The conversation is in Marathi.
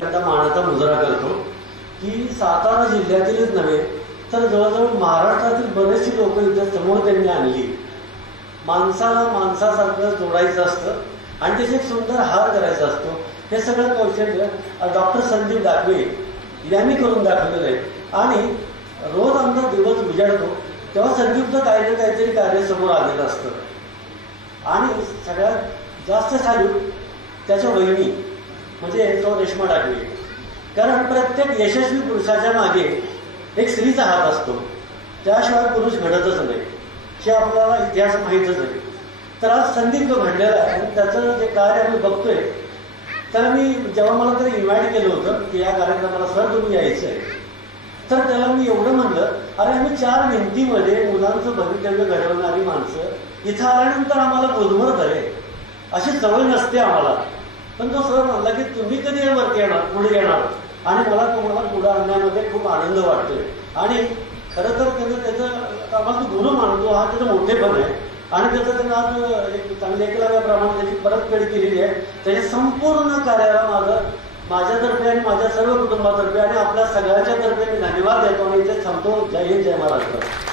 आता मानाचा मुजरा करतो की सातारा जिल्ह्यातीलच नव्हे तर जवळजवळ महाराष्ट्रातील बरेचशी लोक इथे समोर त्यांनी आणली। माणसाला माणसासारखं जोडायचं असतं आणि त्याचे एक सुंदर हार करायचा असतो। हे सगळं कौशल्य डॉक्टर संदीप दाखवे यांनी करून दाखवलेलं आहे। आणि रोज आमचा दिवस उजाडतो तेव्हा संदीपचं काही ना काहीतरी कार्य समोर आलेलं असतं। आणि सगळ्यात जास्त सॅल्यूट त्याच्या वहिनी म्हणजे तो रेश्मा दाखवे, कारण प्रत्येक यशस्वी पुरुषाच्या मागे एक स्त्रीचा हात असतो, त्याशिवाय पुरुष घडतच नाही हे आपल्याला इतिहास माहीतच आहे। तर आज संदीप जो घडलेला आहे आणि त्याचं जे कार्य आम्ही बघतोय, तर मी जेव्हा मला तरी इन्व्हाइट केलं होतं की या कार्यक्रमाला सर तुम्ही यायचं आहे, तर त्याला मी एवढं म्हणलं, अरे आम्ही 4 भिंतीमध्ये मुलांचं भवितव्य घडवणारी माणसं इथं आल्यानंतर आम्हाला बोधवत आहे, अशी सवय नसते आम्हाला। पण तो सर म्हणला की तुम्ही कधी वरती येणार, पुढे येणार आणि मला तुम्हाला पुढे आणण्यामध्ये खूप आनंद वाटतोय। आणि खरं तर त्याचं आम्हाला तो गुरु मानतो, हा त्याचं मोठेपण आहे आणि त्याचं त्यानं आज एक चांगल्या एकलव्याप्रमाणे त्याची परतफेड केलेली आहे। त्याच्या संपूर्ण कार्याला माझ्यातर्फे आणि माझ्या सर्व कुटुंबातर्फे आणि आपल्या सगळ्यांच्या तर्फे मी धन्यवाद देतो आणि इथे थांबतो। जय हिंद, जय महाराष्ट्र।